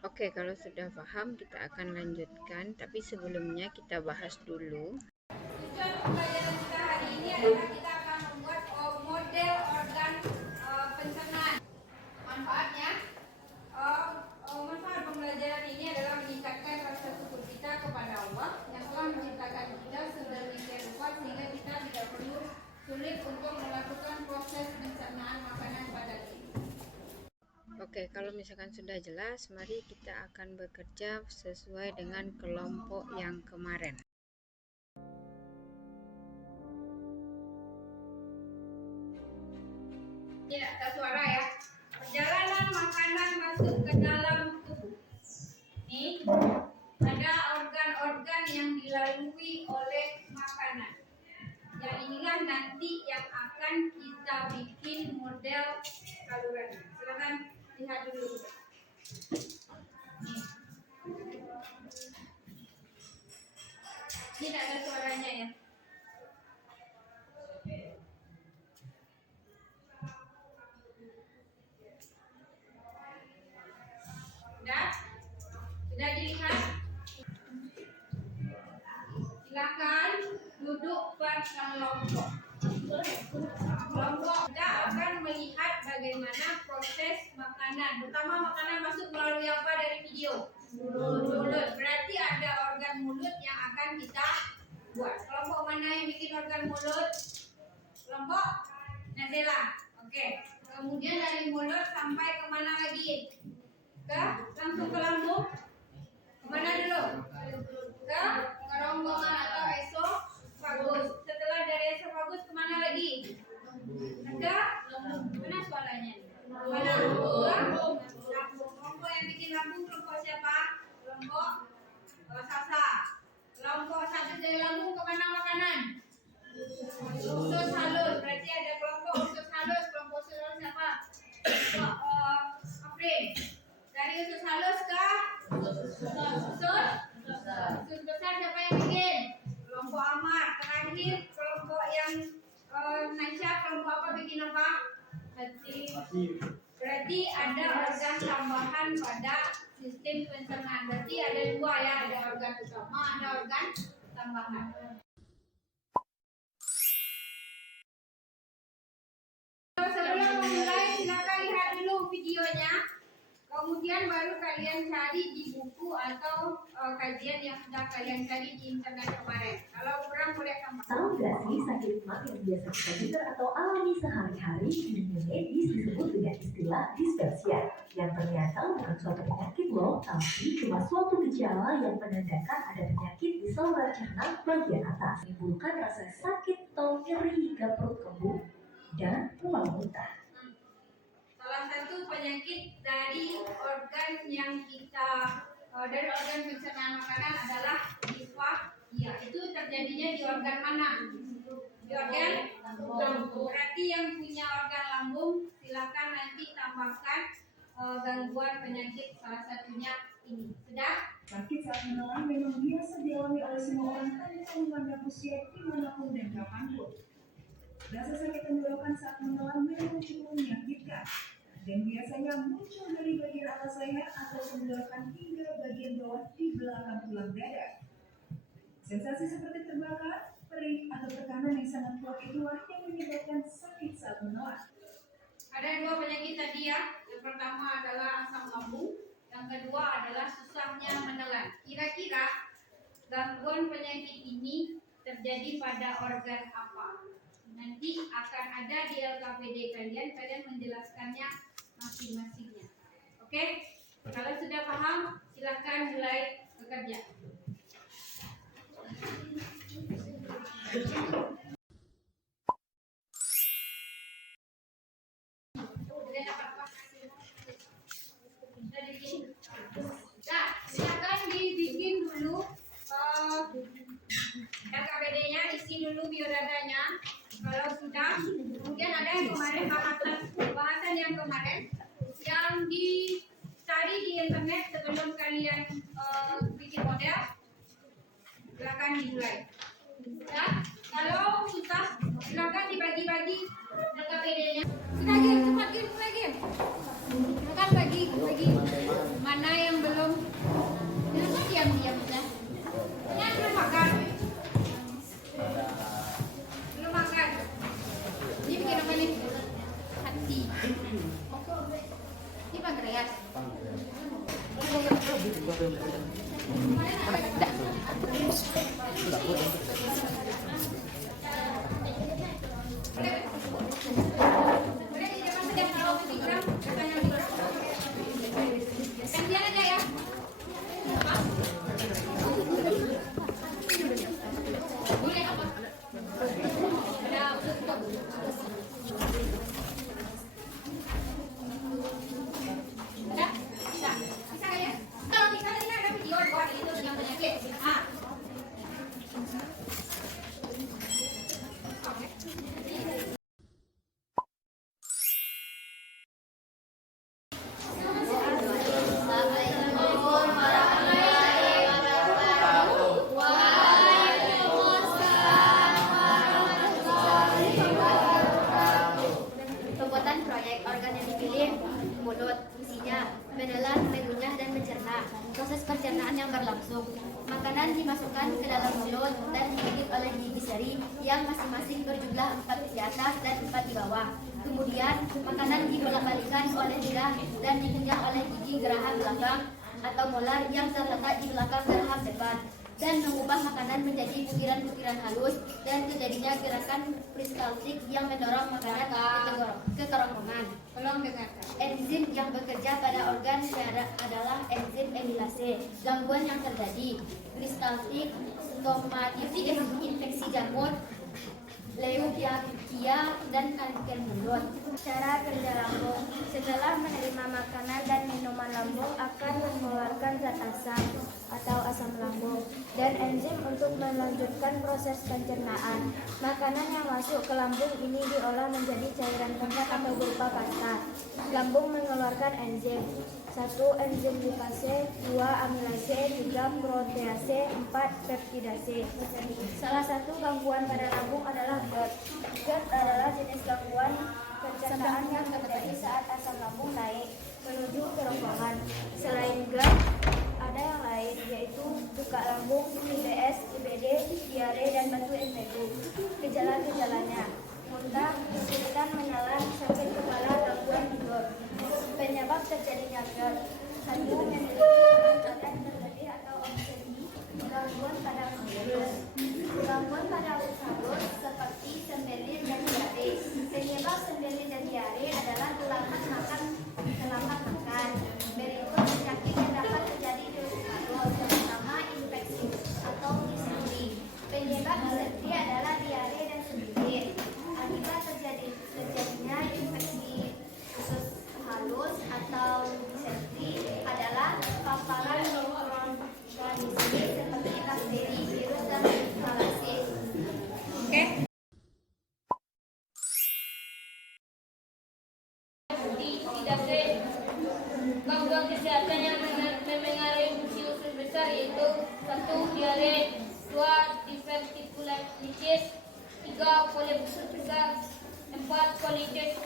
Oke, kalau sudah paham kita akan lanjutkan, tapi sebelumnya kita bahas dulu. Tujuan pembelajaran kita hari ini adalah kita akan membuat model organ pencernaan. Manfaatnya, manfaat pembelajaran ini adalah meningkatkan rasa syukur kita kepada Allah yang telah menciptakan kita sedemikian rupa sehingga kita tidak perlu sulit untuk melakukan proses pencernaan makanan pada diri. Oke, kalau misalkan sudah jelas, mari kita akan bekerja sesuai dengan kelompok yang kemarin. Ini ada suara ya. Perjalanan makanan masuk ke dalam tubuh. Nih, ada organ-organ yang dilalui oleh makanan. Yang inilah nanti yang akan kita bikin model saluran. Silakan lihat dulu. Nih. Ini tidak ada suaranya ya. Sudah dilihat? Silakan duduk berkelompok. Kelompok kita akan melihat bagaimana proses makanan. Pertama, makanan masuk melalui apa dari video? Mulut. Berarti ada organ mulut yang akan kita buat. Kelompok mana yang bikin organ mulut? Kelompok Nazela. Oke. Kemudian dari mulut sampai kemana lagi? Langsung ke lambung. Kemana dulu? Ke kerongkongan atau esofagus. Setelah dari esofagus kemana lagi? Ke mana suaranya? Mana? Lambung. Kelompok yang bikin lambung kelompok siapa? Kelompok sasa. Kelompok satu dari lambung kemana makanan? Usus halus. Berarti ada kelompok usus halus. Kelompok usus halus siapa? Afrin. Dari usus halus ke usus besar siapa yang bikin? Kelompok Amar. Terakhir kelompok yang Nasya, kelompok apa bikin apa? Hati. Berarti ada organ tambahan pada sistem pencernaan. Berarti ada dua ya, ada organ utama, ada organ tambahan. Sebelum memulai silakan lihat dulu videonya. Kemudian baru kalian cari di buku atau kajian yang sudah kalian cari di internet kemarin. Kalau kurang boleh tambah. Tahu nggak sih sakit mah yang biasa kita dengar atau alami sehari-hari di dunia medis disebut dengan istilah dispepsia, yang ternyata bukan suatu penyakit loh, tapi cuma suatu gejala yang menandakan ada penyakit di saluran cerna bagian atas, menimbulkan rasa sakit atau nyeri hingga perut kembung dan mual muntah. Salah satu penyakit dari organ yang kita dari organ pencernaan makanan adalah dispepsia. Itu terjadinya di organ mana? Di organ lambung. Berarti yang punya organ lambung silakan nanti tambahkan gangguan penyakit salah satunya ini. Sudah? Sakit saat menelan memang biasa dialami oleh semua orang tanpa memandang usia dimanapun dan kapanpun. Rasa sakit tenggorokan saat menelan memang cukup menyakitkan dan biasanya muncul dari bagian atas leher atau tenggorokan hingga bagian bawah di belakang tulang dada. Sensasi seperti terbakar, perih, atau tekanan yang sangat kuat itulah yang menyebabkan sakit saat menelan. Ada dua penyakit tadi ya. Yang pertama adalah asam lambung, yang kedua adalah susahnya menelan. Kira-kira gangguan penyakit ini terjadi pada organ apa? Nanti akan ada di LKPD kalian menjelaskannya masing-masingnya. Oke? Kalau sudah paham, silakan mulai bekerja. Nah, silakan dibikin dulu LKPD-nya, isi dulu biodatanya. Kalau sudah, kemudian ada yang kemarin bahasan yang kemarin yang dicari di internet sebelum kalian bikin model, silakan dimulai. Ya, kalau susah silakan dibagi-bagi LKPD-nya. Sudah cepat mulai. Silakan bagi mana yang belum Gantian aja ya. Boleh apa? Ada tutup. Ada? Bisa? Bisa nggak ya? Kalau bisa tadi ada video buat itu yang penyakit. Ah. Pembuatan proyek organ yang dipilih mulut, isinya menelan, mengunyah, dan mencerna. Proses pencernaan yang berlangsung. Makanan dimasukkan ke dalam mulut dan dihidup oleh gigi seri yang masing-masing berjumlah 4 di atas dan 4 di bawah. Kemudian makanan dibolak-balikan oleh lidah dan dikenyang oleh gigi geraham belakang atau molar yang terletak di belakang geraham depan, dan mengubah makanan menjadi butiran-butiran halus dan terjadinya gerakan peristaltik yang mendorong makanan ke kerongkongan. Tolong dengarkan. Enzim yang bekerja pada organ adalah enzim amilase. Gangguan yang terjadi peristaltik, stomatitis, infeksi jamur, leukemia, dan kanker mulut. Cara kerja lambung. Setelah menerima makanan dan minuman, lambung akan mengeluarkan zat asam atau asam lambung dan enzim untuk melanjutkan proses pencernaan. Makanan yang masuk ke lambung ini diolah menjadi cairan pekat atau berupa pasta. Lambung mengeluarkan enzim: 1. Enzim lipase, 2. Amilase, 3. protease, 4. peptidase. Salah satu gangguan pada lambung adalah GERD. GERD adalah jenis gangguan pencernaan yang terjadi saat asam lambung naik menuju kerongkongan. Selain GERD, ada yang lain, yaitu buka lambung, IBS, IBD, diare, dan batu empedu. Gejala-gejalanya: muntah, kesulitan menelan, sakit kepala, gangguan tidur. Penyebab terjadinya GERD: 1. Memiliki kerancanan terlebih atau obsesi, gangguan pada usus. Gangguan pada usus seperti sembelit dan diare. Penyebab sembelit dan diare adalah terlambat makan. Berikut penyakit yang dapat terjadi di usus, terutama infeksi atau disentri. Penyebab disentri adalah diare dan sembelit. Akibat terjadinya infeksi usus halus atau disentri adalah paparan mikroorganisme seperti bakteri, virus, dan parasit. Oke. Gangguan kesehatan yang memengaruhi fungsi usus besar yaitu 1. Diare, 2. diverticulitis, 3. polip usus besar, 4. colitis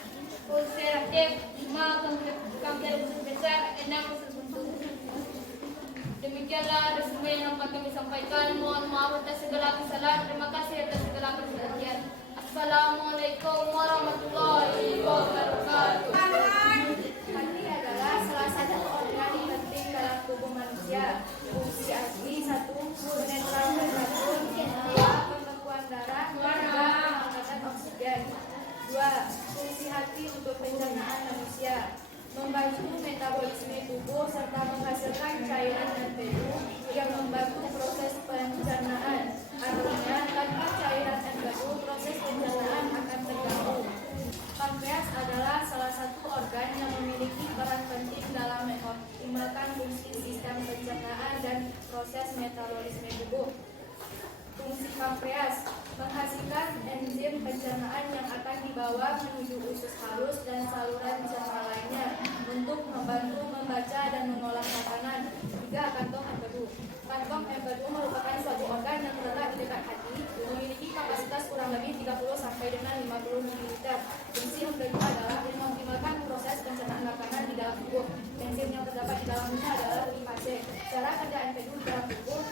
ulceratif, 5. kanker usus besar, 6. usus buntu. Demikianlah resume yang dapat kami sampaikan. Mohon maaf atas segala kesalahan. Terima kasih atas segala perhatian. Assalamualaikum warahmatullahi wabarakatuh. Hati adalah salah satu organ penting dalam tubuh manusia. Fungsi asli: 1. Penetrasi racun, 2. pembekuan darah, 3. pengangkatan oksigen. 2. Fungsi hati untuk pencernaan manusia: membantu metabolisme tubuh serta menghasilkan cairan empedu yang membantu proses pencernaan. Artinya, tanpa cairan empedu, proses pencernaan akan terganggu. Pankreas adalah salah satu organ yang memiliki peran penting dalam mengoptimalkan fungsi sistem pencernaan dan proses metabolisme tubuh. Fungsi pankreas: menghasilkan enzim pencernaan yang akan dibawa menuju usus halus dan saluran cerna lainnya untuk membantu membaca dan mengolah makanan. 3. Kantong empedu. Kantong empedu merupakan suatu organ yang terletak di dekat hati, memiliki kapasitas kurang lebih 30 sampai dengan 50 ml. Fungsi empedu adalah mengoptimalkan proses pencernaan makanan di dalam tubuh. Enzim yang terdapat di dalamnya adalah lipase. Cara kerja empedu di dalam tubuh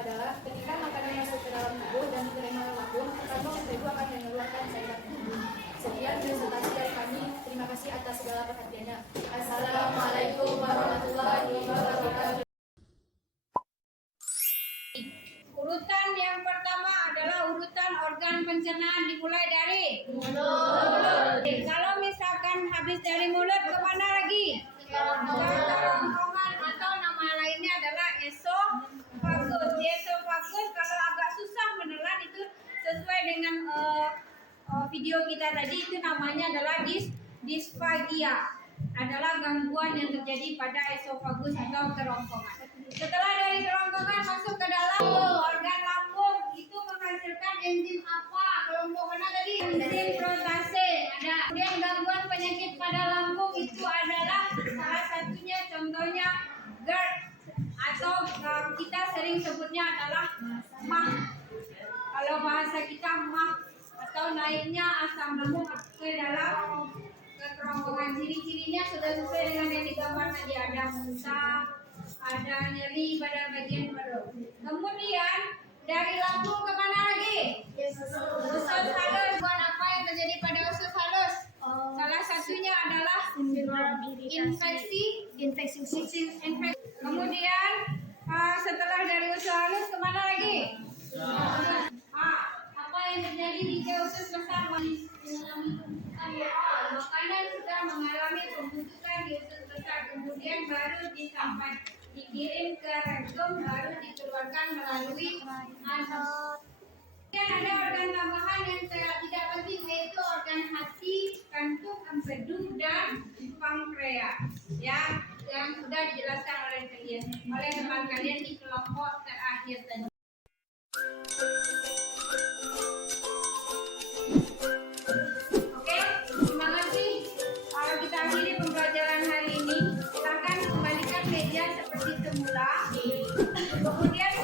adalah ketika makanan masuk ke dalam tubuh dan diterima oleh lambung, kantong empedu akan mengeluarkan cairan empedu. Sekian presentasi dari kami. Terima kasih atas segala perhatiannya. Assalamualaikum warahmatullahi wabarakatuh. pencernaan dimulai dari mulut. Kalau misalkan habis dari mulut kemana lagi? Ke kerongkongan atau nama lainnya adalah esofagus. Esofagus kalau agak susah menelan itu sesuai dengan video kita tadi itu namanya adalah disfagia. Adalah gangguan yang terjadi pada esofagus atau kerongkongan. Setelah dari kerongkongan masuk ke dalam organ lambung itu menghasilkan enzim apa? Kelompok mana tadi? Enzim protase ada. Kemudian gangguan penyakit pada lambung itu adalah salah satunya contohnya GERD atau kita sering sebutnya adalah MAH. Kalau bahasa kita MAH atau naiknya asam lambung ke dalam kerongkongan. Ciri-cirinya sudah sesuai dengan yang digambar tadi, ada muntah, ada nyeri pada bagian perut. Kemudian dari lambung kemana lagi? Usus halus. Buat apa yang terjadi pada usus halus? Salah satunya adalah infeksi. Kemudian setelah dari usus halus kemana lagi? Apa yang terjadi di usus besar? Makanan sudah mengalami pembusukan di usus besar, kemudian baru dikirim ke rektum, baru dikeluarkan melalui anus. Kemudian ada organ tambahan yang tidak penting, yaitu organ hati, kantung, empedu, dan pankreas. Ya, yang sudah dijelaskan oleh teman kalian di kelompok terakhir tadi. Kita akhiri pembelajaran hari ini. Silakan kembalikan meja seperti semula. Kemudian